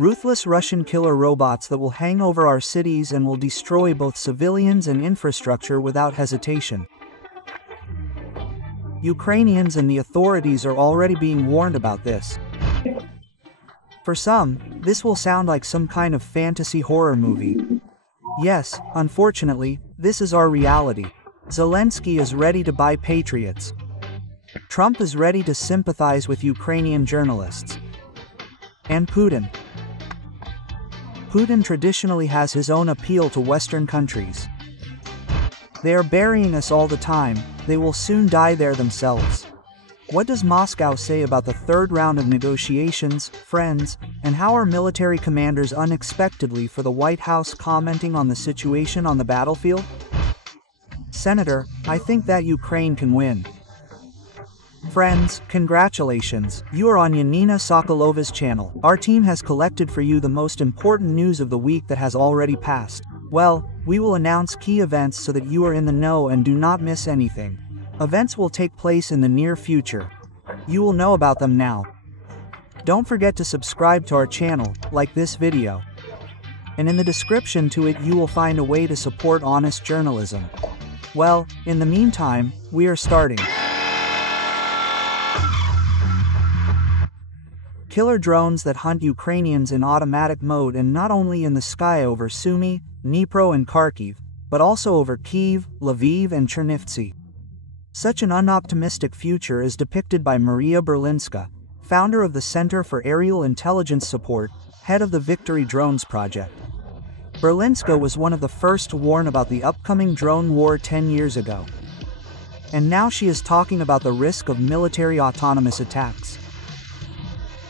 Ruthless Russian killer robots that will hang over our cities and will destroy both civilians and infrastructure without hesitation. Ukrainians and the authorities are already being warned about this. For some, this will sound like some kind of fantasy horror movie. Yes, unfortunately, this is our reality. Zelensky is ready to buy Patriots. Trump is ready to sympathize with Ukrainian journalists. And Putin. Putin traditionally has his own appeal to Western countries. They are burying us all the time, they will soon die there themselves. What does Moscow say about the third round of negotiations, friends, and how are military commanders unexpectedly for the White House commenting on the situation on the battlefield? Senator, I think that Ukraine can win. Friends, congratulations, you are on Yanina Sokolova's channel. Our team has collected for you the most important news of the week that has already passed. Well, we will announce key events so that you are in the know and do not miss anything. Events will take place in the near future. You will know about them now. Don't forget to subscribe to our channel, like this video. And in the description to it you will find a way to support honest journalism. Well, in the meantime, we are starting. Killer drones that hunt Ukrainians in automatic mode, and not only in the sky over Sumy, Dnipro and Kharkiv, but also over Kyiv, Lviv and Chernivtsi. Such an unoptimistic future is depicted by Maria Berlinska, founder of the Center for Aerial Intelligence Support, head of the Victory Drones project. Berlinska was one of the first to warn about the upcoming drone war 10 years ago. And now she is talking about the risk of military autonomous attacks.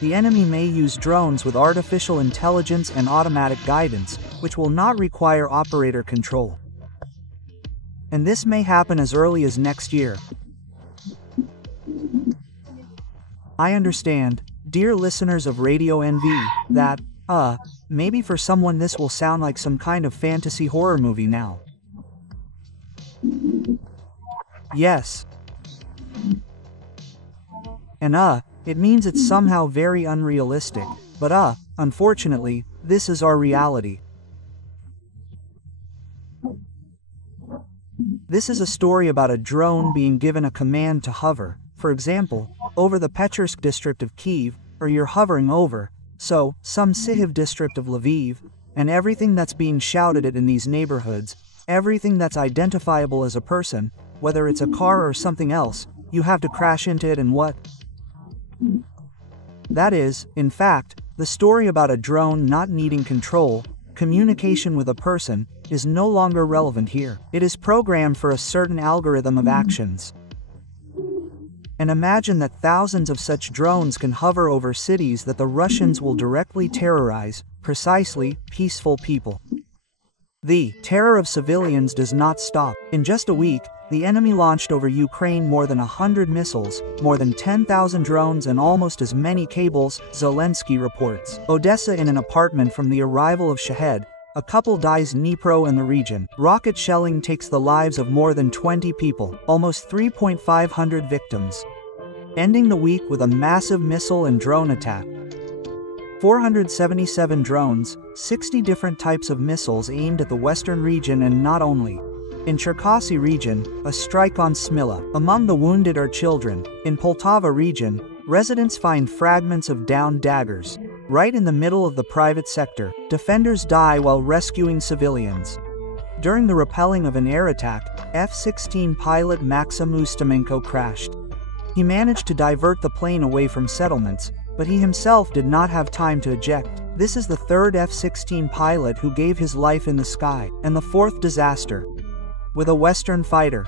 The enemy may use drones with artificial intelligence and automatic guidance, which will not require operator control. And this may happen as early as next year. I understand, dear listeners of Radio NV, that, maybe for someone this will sound like some kind of fantasy horror movie now. Yes. And it means it's somehow very unrealistic, but unfortunately, this is our reality. This is a story about a drone being given a command to hover, for example, over the Petrovsk district of Kyiv, or you're hovering over, so, some Sihiv district of Lviv, and everything that's being shouted at in these neighborhoods, everything that's identifiable as a person, whether it's a car or something else, you have to crash into it and what? That is, in fact, the story about a drone not needing control, communication with a person, is no longer relevant here. It is programmed for a certain algorithm of actions. And imagine that thousands of such drones can hover over cities that the Russians will directly terrorize, precisely, peaceful people. The terror of civilians does not stop. In just a week, the enemy launched over Ukraine more than 100 missiles, more than 10,000 drones and almost as many cables, Zelensky reports. Odessa in an apartment from the arrival of Shahed, a couple dies Dnipro in the region. Rocket shelling takes the lives of more than 20 people, almost 3,500 victims. Ending the week with a massive missile and drone attack. 477 drones, 60 different types of missiles aimed at the western region and not only. In Cherkasy region, a strike on Smila. Among the wounded are children. In Poltava region, residents find fragments of downed daggers. Right in the middle of the private sector, defenders die while rescuing civilians. During the repelling of an air attack, F-16 pilot Maxim Ustimenko crashed. He managed to divert the plane away from settlements, but he himself did not have time to eject. This is the third F-16 pilot who gave his life in the sky, and the fourth disaster. With a Western fighter,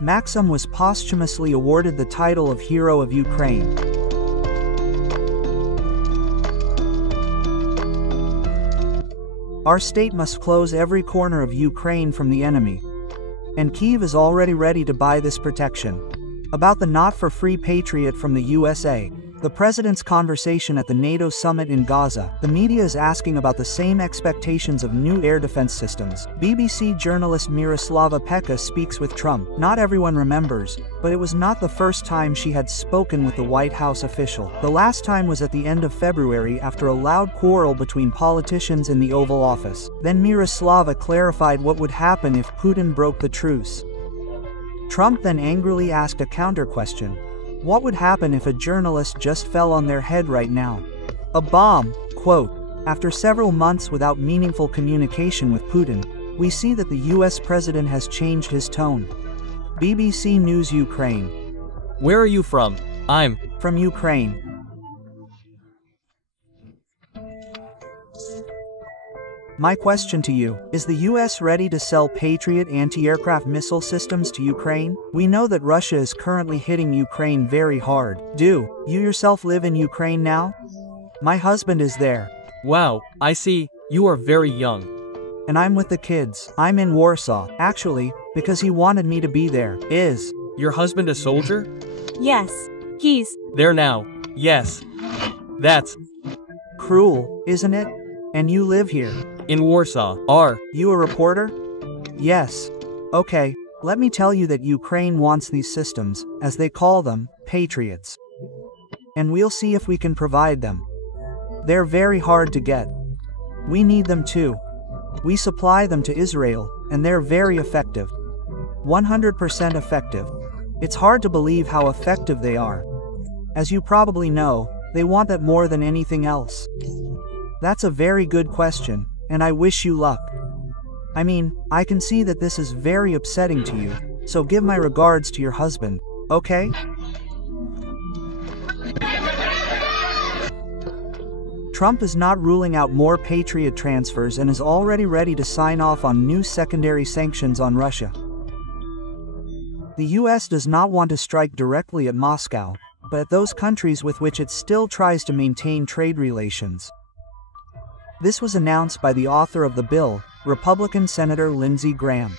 Maxim was posthumously awarded the title of Hero of Ukraine. Our state must close every corner of Ukraine from the enemy. And Kyiv is already ready to buy this protection. About the not-for-free Patriot from the USA. The president's conversation at the NATO summit in Gaza. The media is asking about the same expectations of new air defense systems. BBC journalist Miroslava Peka speaks with Trump. Not everyone remembers, but it was not the first time she had spoken with the White House official. The last time was at the end of February after a loud quarrel between politicians in the Oval Office. Then Miroslava clarified what would happen if Putin broke the truce. Trump then angrily asked a counter-question. What would happen if a journalist just fell on their head right now? A bomb, quote. After several months without meaningful communication with Putin, we see that the US president has changed his tone. BBC News Ukraine. Where are you from? I'm from Ukraine. My question to you, is the US ready to sell Patriot anti-aircraft missile systems to Ukraine? We know that Russia is currently hitting Ukraine very hard. Do you yourself live in Ukraine now? My husband is there. Wow, I see, you are very young. And I'm with the kids. I'm in Warsaw, actually, because he wanted me to be there. Is your husband a soldier? Yes, he's there now. Yes. That's cruel, isn't it? And you live here. In Warsaw. Are you a reporter? Yes. Okay, let me tell you that Ukraine wants these systems, as they call them, Patriots. And we'll see if we can provide them. They're very hard to get. We need them too. We supply them to Israel, and they're very effective. 100% effective. It's hard to believe how effective they are. As you probably know, they want that more than anything else. That's a very good question, and I wish you luck. I mean, I can see that this is very upsetting to you, so give my regards to your husband, okay? Trump is not ruling out more Patriot transfers and is already ready to sign off on new secondary sanctions on Russia. The US does not want to strike directly at Moscow, but at those countries with which it still tries to maintain trade relations. This was announced by the author of the bill, Republican Senator Lindsey Graham.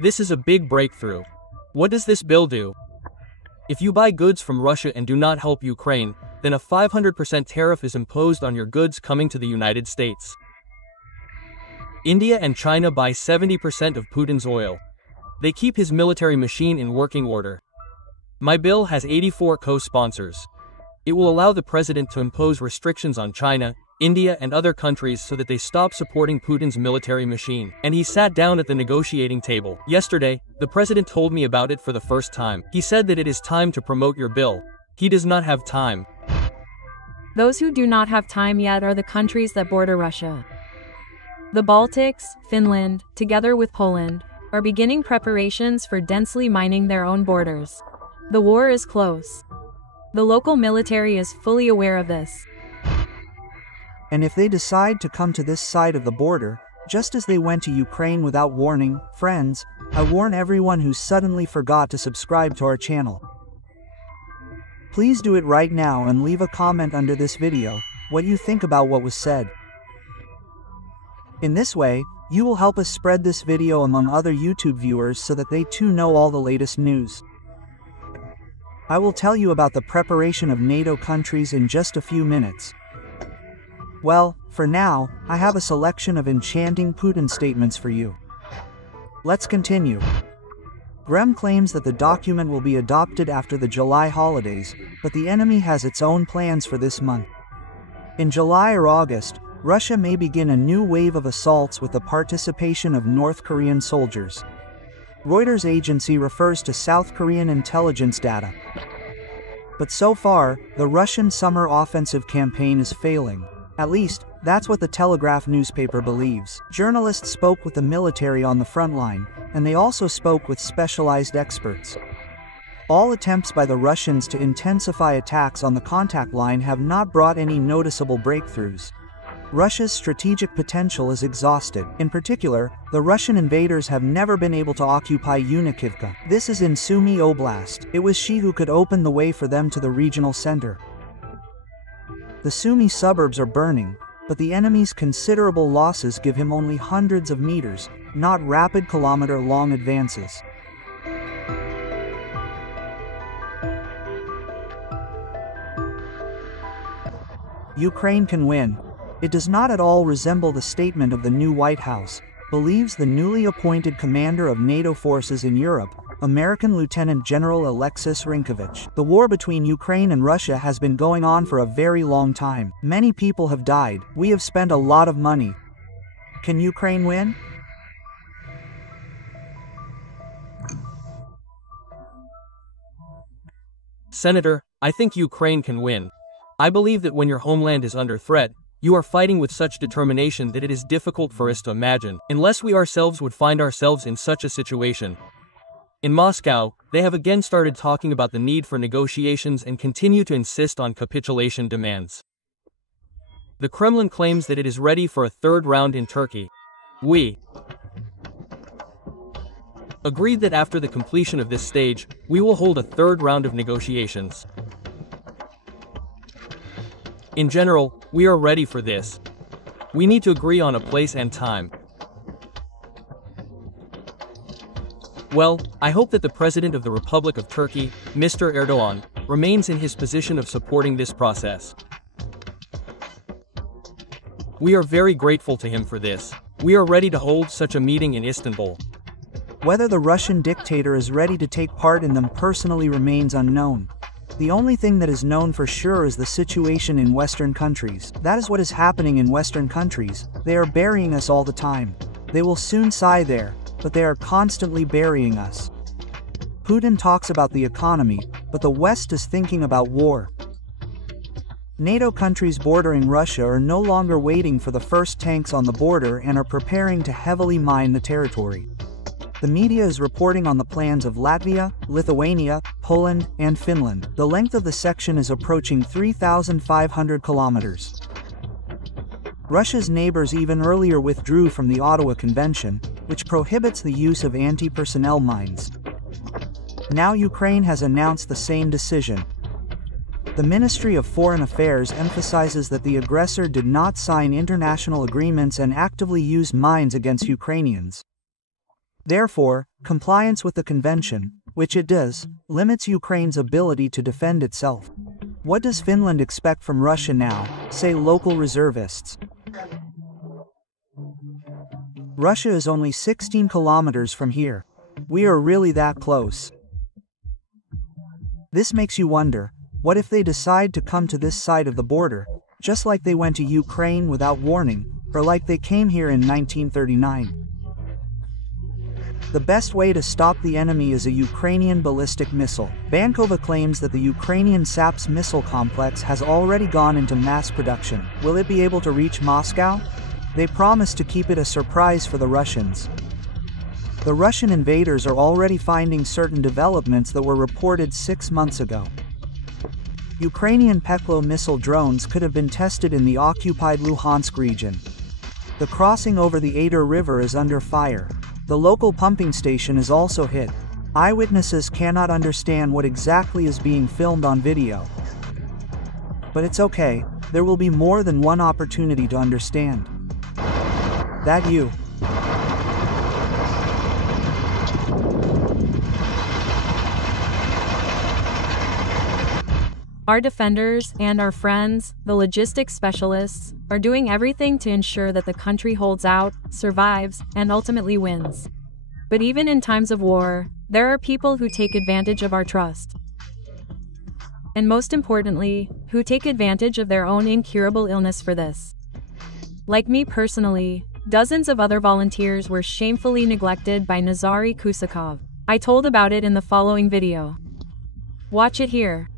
This is a big breakthrough. What does this bill do? If you buy goods from Russia and do not help Ukraine, then a 500% tariff is imposed on your goods coming to the United States. India and China buy 70% of Putin's oil. They keep his military machine in working order. My bill has 84 co-sponsors. It will allow the president to impose restrictions on China, India and other countries so that they stop supporting Putin's military machine. And he sat down at the negotiating table. Yesterday, the president told me about it for the first time. He said that it is time to promote your bill. He does not have time. Those who do not have time yet are the countries that border Russia. The Baltics, Finland, together with Poland, are beginning preparations for densely mining their own borders. The war is close. The local military is fully aware of this. And if they decide to come to this side of the border, just as they went to Ukraine without warning, friends, I warn everyone who suddenly forgot to subscribe to our channel. Please do it right now and leave a comment under this video, what you think about what was said. In this way, you will help us spread this video among other YouTube viewers so that they too know all the latest news. I will tell you about the preparation of NATO countries in just a few minutes. Well, for now, I have a selection of enchanting Putin statements for you. Let's continue. Graham claims that the document will be adopted after the July holidays, but the enemy has its own plans for this month. In July or August, Russia may begin a new wave of assaults with the participation of North Korean soldiers. Reuters agency refers to South Korean intelligence data. But so far, the Russian summer offensive campaign is failing. At least, that's what the Telegraph newspaper believes. Journalists spoke with the military on the front line, and they also spoke with specialized experts. All attempts by the Russians to intensify attacks on the contact line have not brought any noticeable breakthroughs. Russia's strategic potential is exhausted. In particular, the Russian invaders have never been able to occupy Yunikivka. This is in Sumy Oblast. It was she who could open the way for them to the regional center. The Sumy suburbs are burning, but the enemy's considerable losses give him only hundreds of meters, not rapid kilometer-long advances. Ukraine can win. It does not at all resemble the statement of the new White House, believes the newly appointed commander of NATO forces in Europe, American Lieutenant General Alexis Rinkovich. The war between Ukraine and Russia has been going on for a very long time. Many people have died. We have spent a lot of money. Can Ukraine win? Senator, I think Ukraine can win. I believe that when your homeland is under threat, you are fighting with such determination that it is difficult for us to imagine, unless we ourselves would find ourselves in such a situation. In Moscow, they have again started talking about the need for negotiations and continue to insist on capitulation demands. The Kremlin claims that it is ready for a third round in Turkey. We agreed that after the completion of this stage, we will hold a third round of negotiations. In general, we are ready for this. We need to agree on a place and time. Well, I hope that the President of the Republic of Turkey, Mr. Erdogan, remains in his position of supporting this process. We are very grateful to him for this. We are ready to hold such a meeting in Istanbul. Whether the Russian dictator is ready to take part in them personally remains unknown. The only thing that is known for sure is the situation in Western countries. That is what is happening in Western countries. They are burying us all the time. They will soon sigh there, but they are constantly burying us. Putin talks about the economy, but the West is thinking about war. NATO countries bordering Russia are no longer waiting for the first tanks on the border and are preparing to heavily mine the territory. The media is reporting on the plans of Latvia, Lithuania, Poland, and Finland. The length of the section is approaching 3,500 kilometers. Russia's neighbors even earlier withdrew from the Ottawa Convention, which prohibits the use of anti-personnel mines. Now Ukraine has announced the same decision. The Ministry of Foreign Affairs emphasizes that the aggressor did not sign international agreements and actively used mines against Ukrainians. Therefore, compliance with the convention, which it does, limits Ukraine's ability to defend itself. What does Finland expect from Russia now, say local reservists? Russia is only 16 kilometers from here. We are really that close. This makes you wonder, what if they decide to come to this side of the border, just like they went to Ukraine without warning, or like they came here in 1939? The best way to stop the enemy is a Ukrainian ballistic missile. Bankova claims that the Ukrainian SAPS missile complex has already gone into mass production. Will it be able to reach Moscow? They promise to keep it a surprise for the Russians. The Russian invaders are already finding certain developments that were reported 6 months ago. Ukrainian Peklo missile drones could have been tested in the occupied Luhansk region. The crossing over the Ader River is under fire. The local pumping station is also hit. Eyewitnesses cannot understand what exactly is being filmed on video. But it's okay, there will be more than one opportunity to understand. That you. Our defenders and our friends, the logistics specialists, are doing everything to ensure that the country holds out, survives, and ultimately wins. But even in times of war, there are people who take advantage of our trust. And most importantly, who take advantage of their own incurable illness for this. Like me personally, dozens of other volunteers were shamefully neglected by Nazary Kusakov. I told about it in the following video. Watch it here.